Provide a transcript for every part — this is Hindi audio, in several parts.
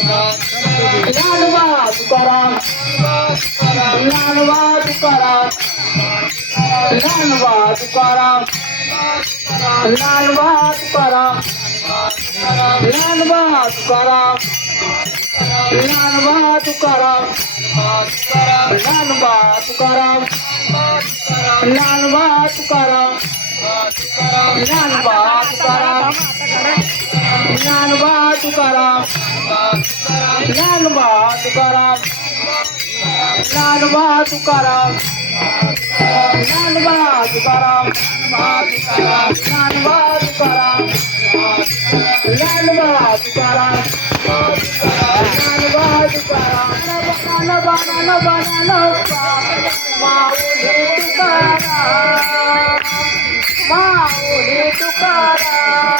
ज्ञानवा Tukaram ज्ञानवा Tukaram ज्ञानवा Tukaram ज्ञानवा Tukaram ज्ञानवा Tukaram ज्ञानवा Tukaram ज्ञानवा Tukaram ज्ञानवा Tukaram Tukaram लालबा Tukaram लालबा Tukaram लालबा Tukaram लालबा Tukaram लालबा Tukaram लालबा Tukaram लालबा लालबा लालबा Mauli Tukaram Mauli Tukaram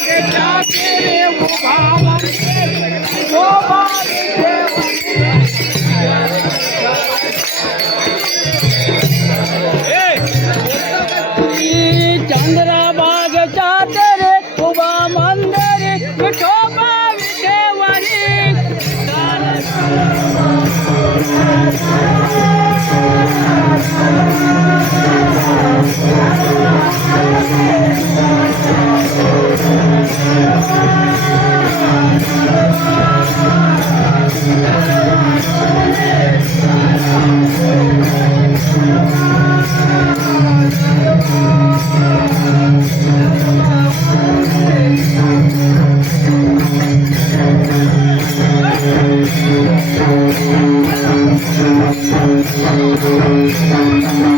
Yeah. Thank you.